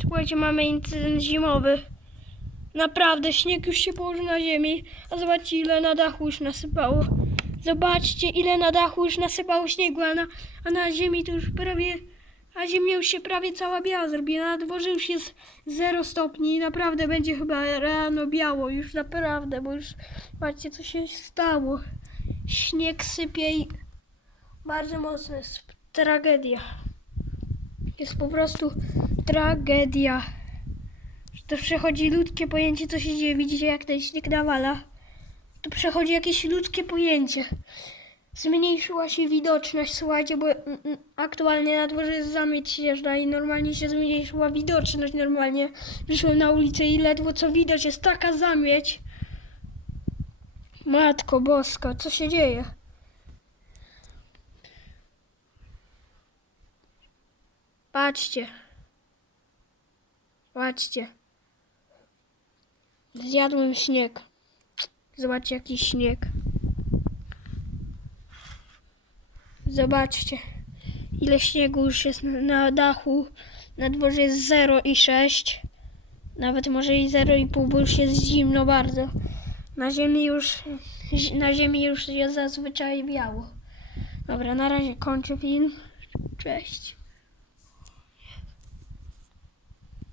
Słuchajcie, mamy incydent zimowy. Naprawdę, śnieg już się położył na ziemi. A zobaczcie, ile na dachu już nasypało. Zobaczcie, ile na dachu już nasypało śniegu, a na, a na ziemi to już prawie... A ziemia już się prawie cała biała zrobiła. Na dworze już jest 0 stopni. Naprawdę będzie chyba rano biało. Już naprawdę, bo już... Patrzcie, co się stało. Śnieg sypie i... Bardzo mocno jest tragedia. Jest po prostu tragedia. To przechodzi ludzkie pojęcie, co się dzieje. Widzicie, jak ten śnieg nawala? To przechodzi jakieś ludzkie pojęcie. Zmniejszyła się widoczność, słuchajcie, bo mm, mm, aktualnie na dworze jest zamieć śnieżna i normalnie się zmniejszyła widoczność normalnie. Wyszłem na ulicę i ledwo co widać, jest taka zamieć. Matko boska, co się dzieje? Patrzcie. Patrzcie. Zjadłem śnieg. Zobaczcie jaki śnieg. Zobaczcie. Ile śniegu już jest na, dachu. Na dworze jest 0 i 6. Nawet może i 0,5, bo już jest zimno bardzo. Na ziemi już na ziemi już jest zazwyczaj biało. Dobra, na razie kończę film. Cześć.